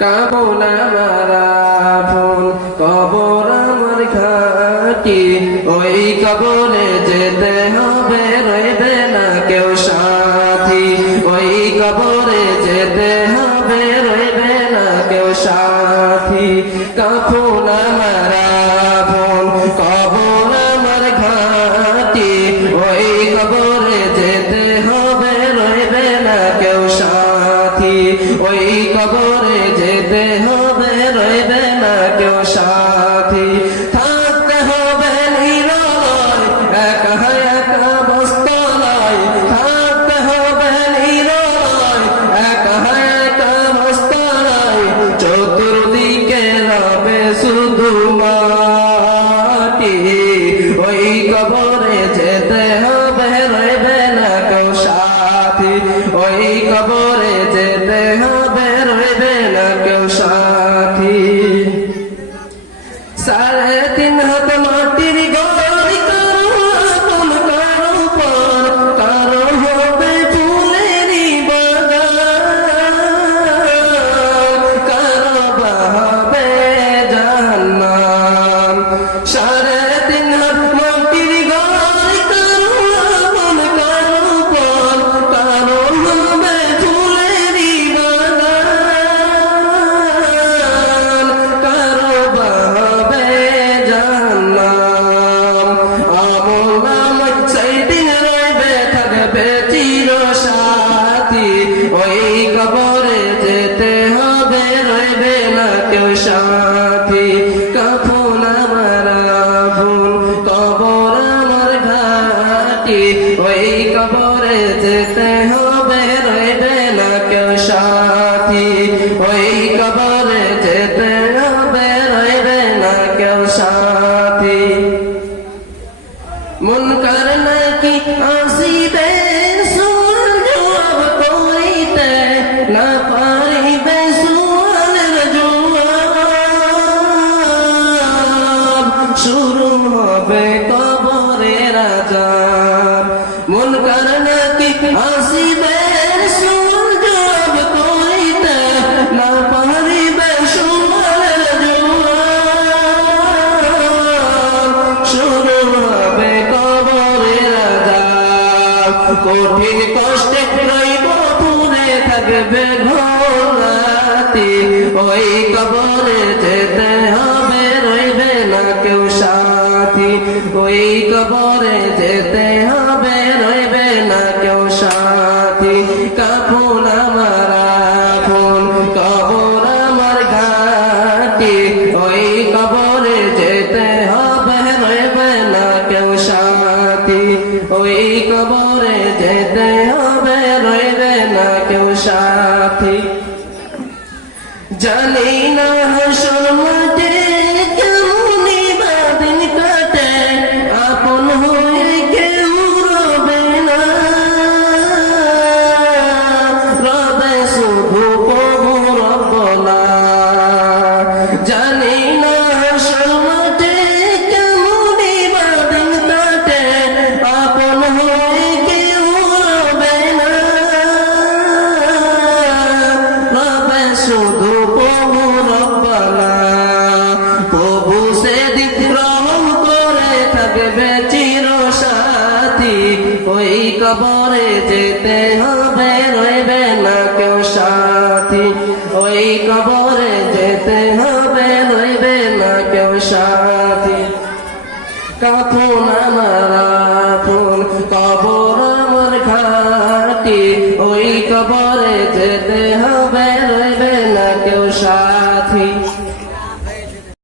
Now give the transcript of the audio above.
কাবুল আমার আপন কবর আমার ঘাটি ওই কবরে যেতে হবে রইবে না কেউ সাথী ওই কবরে যেতে হবে রইবে না কেউ সাথী কাবুল আমার আপন কবর আমার ঘাটি ওই কবরে যেতে হবে রইবে না কেউ সাথী ওই কবরে যেতে হবে রইবে না কেউ সাথী থাকতে হবে নিরলয় একা একা বস্তলয় থাকতে হবে নিরলয় একা একা বস্তলয় চতুর্দিকে রবে শুধু মাটি ওই কবরে যেতে হবে রইবে না কেউ সাথী ওই কবরে যেতে হবে রইবে না কেউ সাথী 3.5 হাত মাটির গড়ি কারো আপন কারো পর কারো হবে ফুলেরই বাগান কারো বা হবে জাহান্নাম 3.5 হাত মাটির গড়ি কারো আপন কারো পর কারো হবে ফুলেরই বাগান কারো বা হবে জাহান্নাম আমল নামক সাইদিন রইবে থাকবে চির সাথী ওই কবরে যেতে হবে রইবে না কেউ সাথী কাফন আমার আপন কবর আমার ঘাটি ওই কবরে যেতে হবে রইবে না কেউ সাথী ওই কবরে যেতে হবে রইবে না কেউ সাথী মুনকার নাকি আসিবে সুয়াল জবাব করিতে না পারিবে সুয়ালের জবাব শুরু হবে কবরের আযাব মুনকার নাকি আসিবে সুয়াল জবাব করিতে না পারিবে সুয়ালের জবাব শুরু হবে কবরের আযাব কঠিন কষ্টে রইব পুরে থাকবে ঘোরাতি ওই কবরে যেতে হবে রইবে না কেউ সাথী ওই কবরে যেতে হবে রইবে না কেউ সাথী কাফন আমার আপন কবর আমার ঘাটি ওই কবরে যেতে হবে রইবে না কেউ সাথী ওই কবরে যেতে হবে রইবে না কেউ সাথী জানি না হাসর মাঠে কেমনি বাদিন কাটে আপন হয়ে কেউ রবে না রবে শুধু প্রভু রব্বনা জানি না হাসর মাঠে কেমনি বাদিন কাটে আপন হয়ে কেউ রবে না রবে শুধু প্রভু রব্বনা প্রভু সেদিন রহম করে থাকবে চির সাথী ওই কবরে যেতে হবে রইবে না কেউ সাথী ওই কবরে যেতে হবে রইবে না কেউ সাথী কাফন আমার আপন কবর আমার ঘাটি ওই কবরে যেতে